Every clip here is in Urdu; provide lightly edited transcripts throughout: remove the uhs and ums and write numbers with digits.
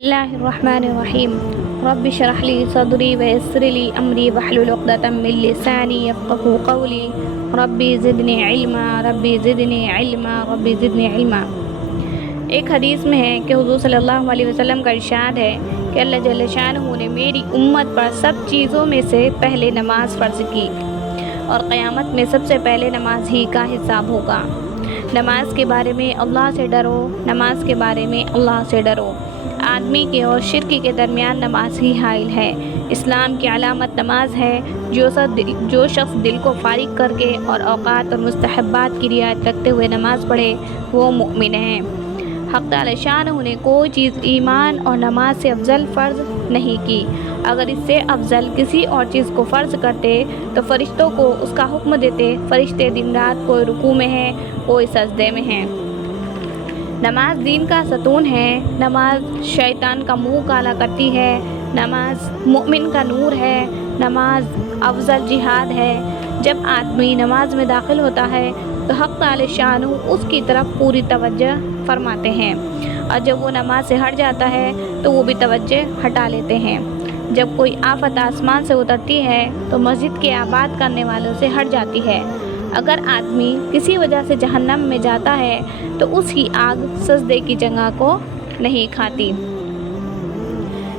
اللہ الرحمن الرحیم رب اشرح لی صدری ویسر لی امری واحلل عقدۃ من لسانی یفقہوا قولی ربی زدنی علما ربی زدنی علما ربی زدنی علما۔ ایک حدیث میں ہے کہ حضور صلی اللہ علیہ وسلم کا ارشاد ہے کہ اللہ جل شانہ نے میری امت پر سب چیزوں میں سے پہلے نماز فرض کی اور قیامت میں سب سے پہلے نماز ہی کا حساب ہوگا۔ نماز کے بارے میں اللہ سے ڈرو، نماز کے بارے میں اللہ سے ڈرو۔ آدمی کے اور شرک کے درمیان نماز ہی حائل ہے۔ اسلام کی علامت نماز ہے۔ جو شخص دل کو فارغ کر کے اور اوقات اور مستحبات کی رعایت رکھتے ہوئے نماز پڑھے وہ مومن ہے۔ حق تعالی شانہ نے کوئی چیز ایمان اور نماز سے افضل فرض نہیں کی۔ اگر اس سے افضل کسی اور چیز کو فرض کرتے تو فرشتوں کو اس کا حکم دیتے۔ فرشتے دن رات کوئی رکوع میں ہیں، کوئی سجدے میں ہیں۔ نماز دین کا ستون ہے۔ نماز شیطان کا منہ کالا کرتی ہے۔ نماز مومن کا نور ہے۔ نماز افضل جہاد ہے۔ جب آدمی نماز میں داخل ہوتا ہے تو حق تعالی شانہ اس کی طرف پوری توجہ فرماتے ہیں، اور جب وہ نماز سے ہٹ جاتا ہے تو وہ بھی توجہ ہٹا لیتے ہیں۔ جب کوئی آفت آسمان سے اترتی ہے تو مسجد کے آباد کرنے والوں سے ہٹ جاتی ہے۔ اگر آدمی کسی وجہ سے جہنم میں جاتا ہے تو اس کی آگ سجدے کی جگہ کو نہیں کھاتی۔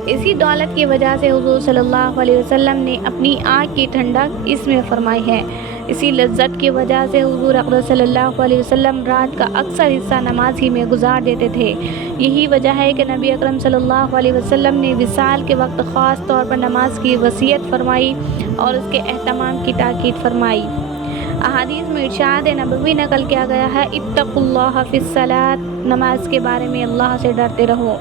اسی دولت کی وجہ سے حضور صلی اللہ علیہ وسلم نے اپنی آنکھ کی ٹھنڈک اس میں فرمائی ہے۔ اسی لذت کی وجہ سے حضور اقدس صلی اللہ علیہ وسلم رات کا اکثر حصہ نماز ہی میں گزار دیتے تھے۔ یہی وجہ ہے کہ نبی اکرم صلی اللہ علیہ وسلم نے وصال کے وقت خاص طور پر نماز کی وصیت فرمائی اور اس کے اہتمام کی تاکید فرمائی۔ احادیث میں ارشاد نبوی نقل کیا گیا ہے، اتقوا اللہ فی الصلاۃ، نماز کے بارے میں اللہ سے ڈرتے رہو۔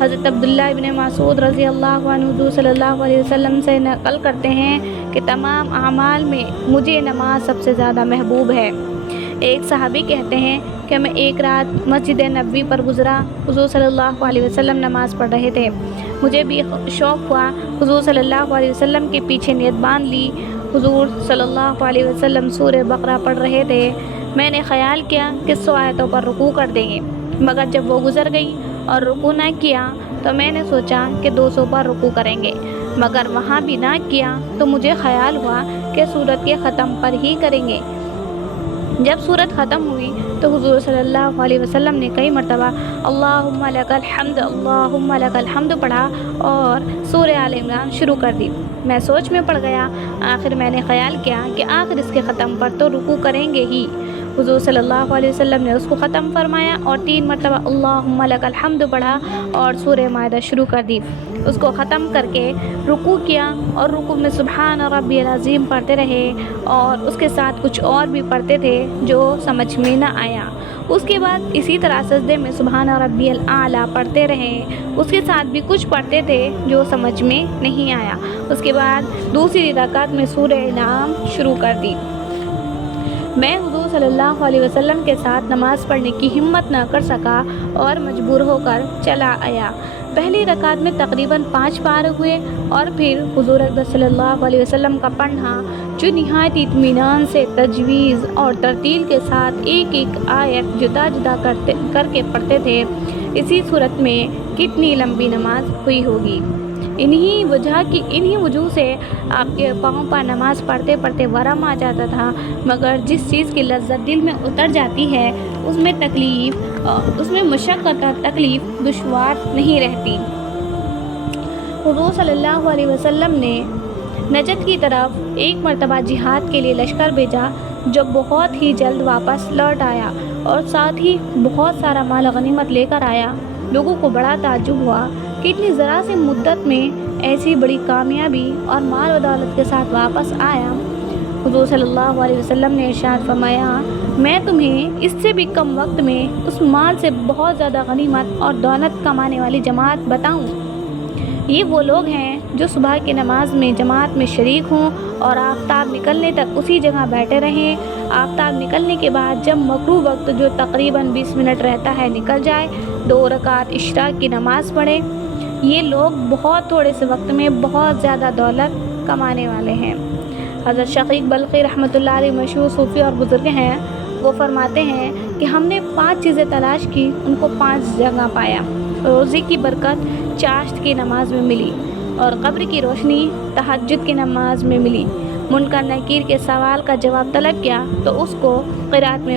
حضرت عبداللہ ابن مسعود رضی اللہ عنہ حضور صلی اللہ علیہ وسلم سے نقل کرتے ہیں کہ تمام اعمال میں مجھے نماز سب سے زیادہ محبوب ہے۔ ایک صحابی کہتے ہیں کہ میں ایک رات مسجد نبوی پر گزرا، حضور صلی اللہ علیہ وسلم نماز پڑھ رہے تھے۔ مجھے بھی شوق ہوا، حضور صلی اللہ علیہ وسلم کے پیچھے نیت باندھ لی۔ حضور صلی اللہ علیہ وسلم سورہ بقرہ پڑھ رہے تھے۔ میں نے خیال کیا کہ 100 آیتوں پر رکوع کر دیں گے، مگر جب وہ گزر گئی اور رکوع نہ کیا تو میں نے سوچا کہ 200 پر رکوع کریں گے، مگر وہاں بھی نہ کیا تو مجھے خیال ہوا کہ سورت کے ختم پر ہی کریں گے۔ جب سورت ختم ہوئی تو حضور صلی اللہ علیہ وسلم نے کئی مرتبہ اللہم لک الحمد اللہم لک الحمد پڑھا اور سورہ آل عمران شروع کر دی۔ میں سوچ میں پڑ گیا۔ آخر میں نے خیال کیا کہ آخر اس کے ختم پر تو رکوع کریں گے ہی۔ حضور صلی اللہ علیہ وسلم نے اس کو ختم فرمایا اور 3 مرتبہ اللہم لک الحمد پڑھا اور سورہ مائدہ شروع کر دی۔ اس کو ختم کر کے رکوع کیا اور رکوع میں سبحان ربی العظیم پڑھتے رہے اور اس کے ساتھ کچھ اور بھی پڑھتے تھے جو سمجھ میں نہ آیا۔ اس کے بعد اسی طرح سجدے میں سبحان ربی الاعلیٰ پڑھتے رہے، اس کے ساتھ بھی کچھ پڑھتے تھے جو سمجھ میں نہیں آیا۔ اس کے بعد دوسری رکعت میں سورہ انعام شروع کر دی۔ میں حضور صلی اللہ علیہ وسلم کے ساتھ نماز پڑھنے کی ہمت نہ کر سکا اور مجبور ہو کر چلا آیا۔ پہلی رکعت میں تقریباً 5 پارے ہوئے اور پھر حضور اقدس صلی اللہ علیہ وسلم کا پڑھنا جو نہایت اطمینان سے تجویز اور ترتیل کے ساتھ ایک ایک آیت جدا جدا کر کے پڑھتے تھے، اسی صورت میں کتنی لمبی نماز ہوئی ہوگی۔ انہی وجوہ سے آپ کے پاؤں پر نماز پڑھتے پڑھتے ورم آ جاتا تھا، مگر جس چیز کی لذت دل میں اتر جاتی ہے اس میں مشقت اور تکلیف دشوار نہیں رہتی۔ حضور صلی اللہ علیہ وسلم نے نجد کی طرف ایک مرتبہ جہاد کے لیے لشکر بھیجا جو بہت ہی جلد واپس لوٹ آیا اور ساتھ ہی بہت سارا مال غنیمت لے کر آیا۔ لوگوں کو بڑا تعجب ہوا کہ اتنی ذرا سی مدت میں ایسی بڑی کامیابی اور مال و دولت کے ساتھ واپس آیا۔ حضور صلی اللہ علیہ وسلم نے ارشاد فرمایا، میں تمہیں اس سے بھی کم وقت میں اس مال سے بہت زیادہ غنیمت اور دولت کمانے والی جماعت بتاؤں؟ یہ وہ لوگ ہیں جو صبح کی نماز میں جماعت میں شریک ہوں اور آفتاب نکلنے تک اسی جگہ بیٹھے رہیں۔ آفتاب نکلنے کے بعد جب مغرب وقت جو تقریباً 20 منٹ رہتا ہے نکل جائے، 2 رکعت اشراق کی نماز پڑھیں۔ یہ لوگ بہت تھوڑے سے وقت میں بہت زیادہ دولت کمانے والے ہیں۔ حضرت شقیق بلخی رحمۃ اللہ علیہ مشہور صوفی اور بزرگ ہیں، وہ فرماتے ہیں کہ ہم نے 5 چیزیں تلاش کی، ان کو 5 جگہ پایا۔ روزے کی برکت چاشت کی نماز میں ملی اور قبر کی روشنی تہجد کی نماز میں ملی۔ منکر نکیر کے سوال کا جواب طلب کیا تو اس کو قرات میں